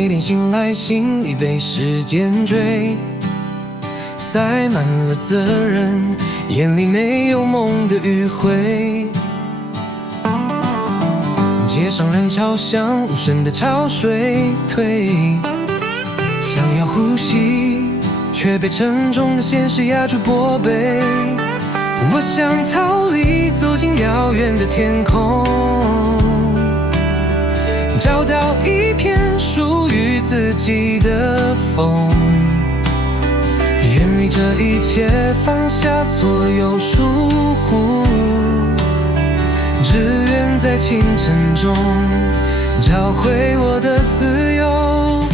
每天醒来，心已被时间追，塞满了责任，眼里没有梦的余晖。街上人潮像无声的潮水退，想要呼吸，却被沉重的现实压住脖背。我想逃离，走进遥远的天空，找到一片属于自己的风，远离这一切，放下所有束缚，只愿在清晨中找回我的自由，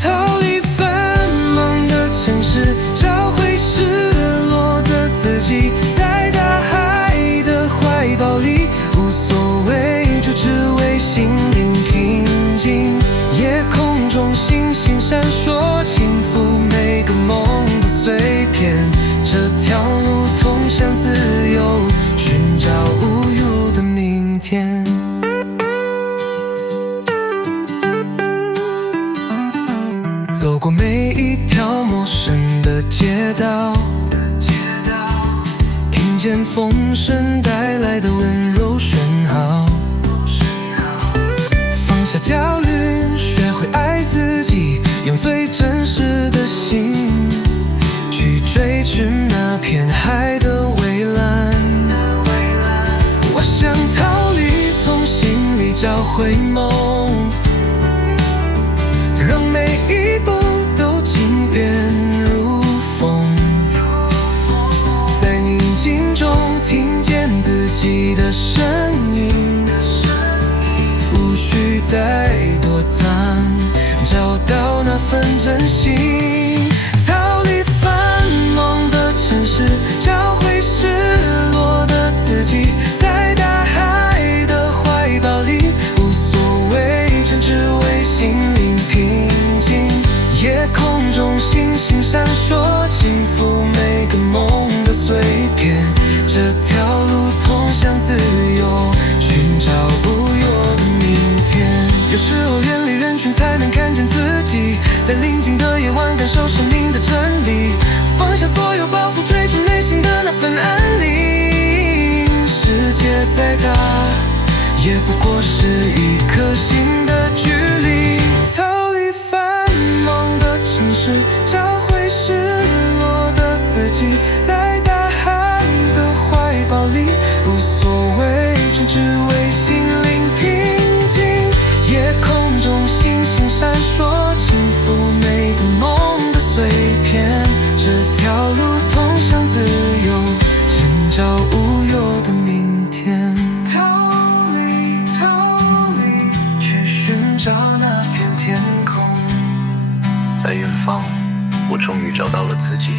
逃离繁忙的城市，找回失落的自己，在大海的怀抱里无所畏惧，只为心灵平静。夜空中星星闪烁，轻抚每个梦的碎片，这条路通向自由，寻找无忧的明天。走过每一条陌生的街道，听见风声带来的温柔讯号，放下焦虑，学会爱自己，用最真实的心去追寻那片海的蔚蓝。我想逃离，从心里找回梦，让每一步都惊变如风，在宁静中听见自己的声音，无需再躲藏，找到那份真心。逃离繁忙的城市，找回失落的自己，在大海的怀抱里无所畏惧，只为心灵平静。夜空中星星闪烁，轻抚每个梦的碎片，这条路通向自由，寻找无忧的明天。有时候远离人群才能看见自己，在宁静的夜晚感受生命的真理，放下所有包袱，追逐内心的那份安宁。世界再大，也不过是一颗心的距离。逃离繁忙的城市，找回失落的自己，在大海的怀抱里无所畏惧，只为心灵平静。夜空中星星闪烁，轻抚每个梦的碎片，这条路通向自由，寻找无忧的明天。逃离，去寻找那片天空，在远方，我终于找到了自己。